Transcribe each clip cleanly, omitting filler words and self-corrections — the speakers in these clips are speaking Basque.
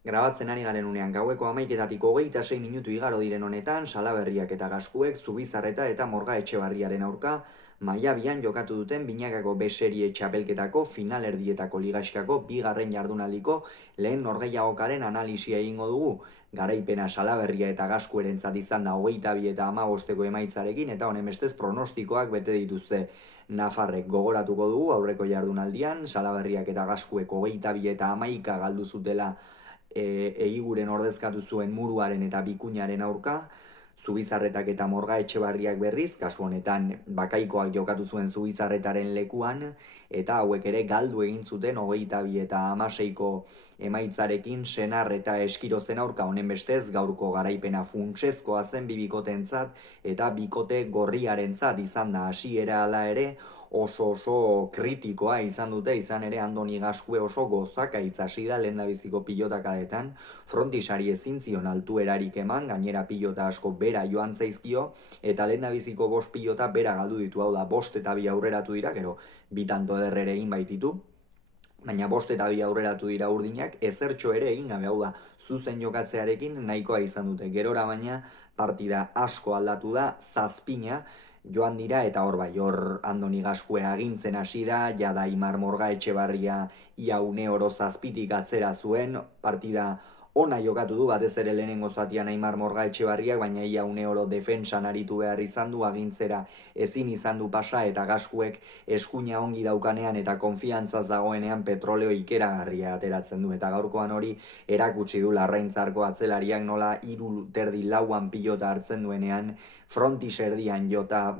Grabatzen ari garen unean gaueko 11:26 minutu igaro diren honetan, Salaberriak eta Gaskuek Zubizarreta eta Morga Etxebarriaren aurka mailabian jokatu duten binakako B-serie txapelketako finalerdietako ligaxkako bigarren jardunaldiko lehen norgehiagokaren analisia egingo dugu. Garaipena Salaberria eta Gaskuerentzat izan da 22 eta 15 emaitzarekin eta honen bestez pronostikoak bete dituzte. Nafarrek gogoratuko dugu aurreko jardunaldian, Salaberriak eta Gaskuek 22 eta 11 galdu zutela egiguren ordezkatu zuen Muruaren eta Bikuñaren aurka, Zubizarretak eta Morga Etxebarriak berriz, kasu honetan bakaikoak jokatu zuen Zubizarretaren lekuan, eta hauek ere galdu egin zuten 22 eta 16ko emaitzarekin Senar eta Eskirozen aurka. Honen bestez gaurko garaipena funtsezkoa zen bi bikotentzat eta bikote gorriarentzat izan da hasiera hala ere oso kritikoa izan dute, izan ere Andoni Gaskue oso gozaka itzasi da lehendabiziko pilotakadetan, frontisari ezin zion altuerarik eman, gainera pilota asko bera joan zaizkio, eta lehendabiziko 5 pilota bera galdu ditu, hau da 5 eta 2 aurreratu dira, gero bi tanto ederrere egin baititu, baina 5 eta 2 aurreratu dira urdinak, ezertxo ere egin gabe, hau da zuzen jokatzearekin nahikoa izan dute, gerora baina partida asko aldatu da, zazpina joan dira, eta hor Andoni Gaskue agintzen hasi da, jada Imar Morga Etxebarria ia une oro zazpitik atzera zuen, partida ona jokatu du, batez ere lehenengo zatian Aimar Morga Etxebarriak, baina ia une oro defentsan aritu behar izan du, agintzera ezin izan du pasa, eta Gaskuek eskuina ongi daukanean eta konfiantzaz dagoenean petroleo ikeragarria ateratzen du, eta gaurkoan hori erakutsi du Larraintzarko atzelariak nola 3:4 pilota hartzen duenean, frontis erdian jota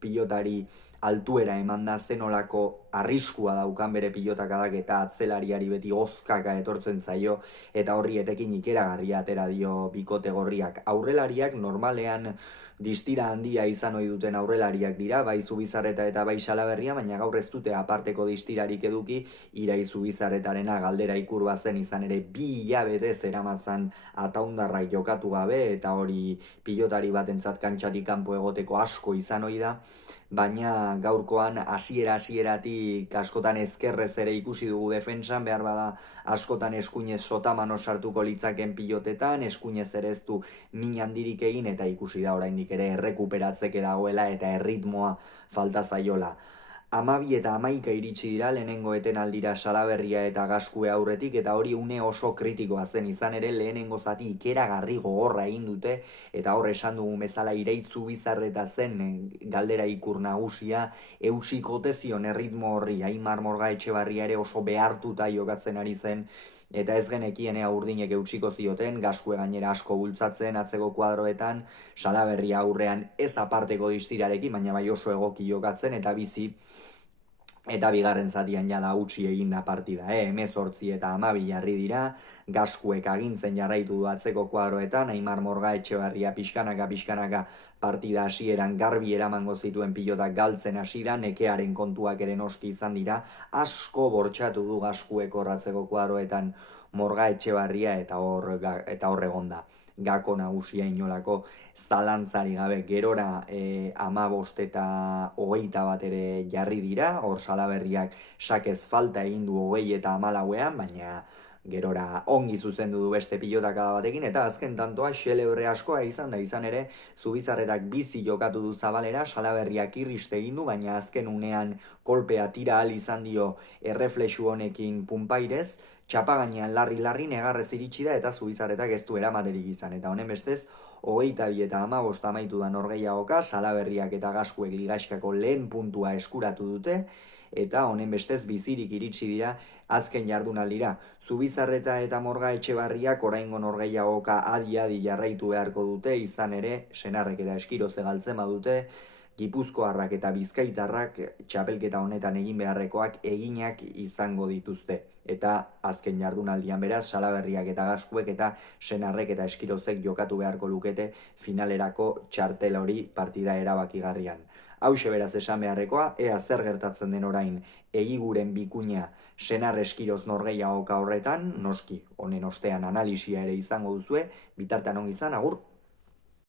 pilotari altuera eman da zenolako arriskua daukan bere pilotakadak eta atzelariari beti ozkaka etortzen zaio, eta horri etekin ikeragarria atera dio bikote gorriak. Aurrelariak normalean distira handia izan ohi duten aurrelariak dira, bai Zubizarreta eta bai Salaberria, baina gaur ez dute aparteko distirarik eduki, Irai Zubizarretarena galdera ikurba zen, izan ere 2 hilabete zeramatzan ataundarrak jokatu gabe, eta hori pilotari batentzat kantxatik kanpo egoteko asko izan ohi da, baina gaurkoan hasieratik askotan ezkerrez ere ikusi dugu defentsan, behar bada askotan eskuinez sotamano sartuko litzaken pilotetan, eskuinez ere ez du min handirik egin, eta ikusi da oraindik ere errekuperatzeke dagoela eta erritmoa falta zaiola. 12 eta 11 iritsi dira lehenengo etenaldira Salaberria eta Gaskue aurretik, eta hori une oso kritikoa zen, izan ere lehenengo zati ikeragarri gogorra egin dute, eta hor esan dugu bezala Irai Zubizarreta zen galdera ikur nagusia, eusikote zion erritmo horri, Aimar Morga Etxebarria ere oso behartuta jokatzen ari zen, eta ez genekienea urdinek eutsiko zioten, Gaskue gainera asko bultzatzen atzeko kuadroetan, Salaberria aurrean ez aparteko distirarekin, baina bai oso egoki jokatzen, eta bizi, eta bigarren zatian jada utzi egin da partida, 18 eta 12 jarri dira, Gaskuek agintzen jarraitu du atzeko kuadroetan, Aimar Morga Etxebarria pixkanaka partida hasieran garbi eramango zituen pilotak galtzen hasiera, nekearen kontuak ere noski izan dira, asko bortxatu du Gaskuek horratzeko kuadroetan Morga Etxebarria, eta hor egonda. Gako nagusia inolako zalantzari gabe, gerora 15 eta 21 ere jarri dira, hor Salaberriak sakez falta egin du 20 eta 14ean, baina gerora ongi zuzendu du beste pilotakada batekin, eta azken tantoa xelebre askoa izan da, izan ere Zubizarretak bizi jokatu du zabalera, Salaberriak irriste egin du, baina azken unean kolpea tira ahal izan dio erreflexu honekin punpairez, txapa gainean larri negarrez iritsi da, eta Zubizarretak ez du eramaterik izan, eta honen bestez 22 eta 15 amaitu da norgehiagoka, Salaberriak eta Gaskuek ligaxkako lehen puntua eskuratu dute, eta honen bestez bizirik iritsi dira azken jardunaldira. Zubizarreta eta Morga Etxebarriak oraingo norgehiagoka adi jarraitu beharko dute, izan ere Senarrek eta Eskiroze galtzen badute, Gipuzkoarrak eta Bizkaitarrak txapelketa honetan egin beharrekoak eginak izango dituzte. Eta azken jardunaldian beraz, Salaberriak eta Gaskuek eta Senarrek eta Eskirozek jokatu beharko lukete finalerako txartel hori partida erabakigarrian. Hauxe beraz esan beharrekoa, ea zer gertatzen den orain egiguren Bikuña Senar Eskiroz norgehiagoka horretan, noski honen ostean analisia ere izango duzue, bitartean ongi izan, agur!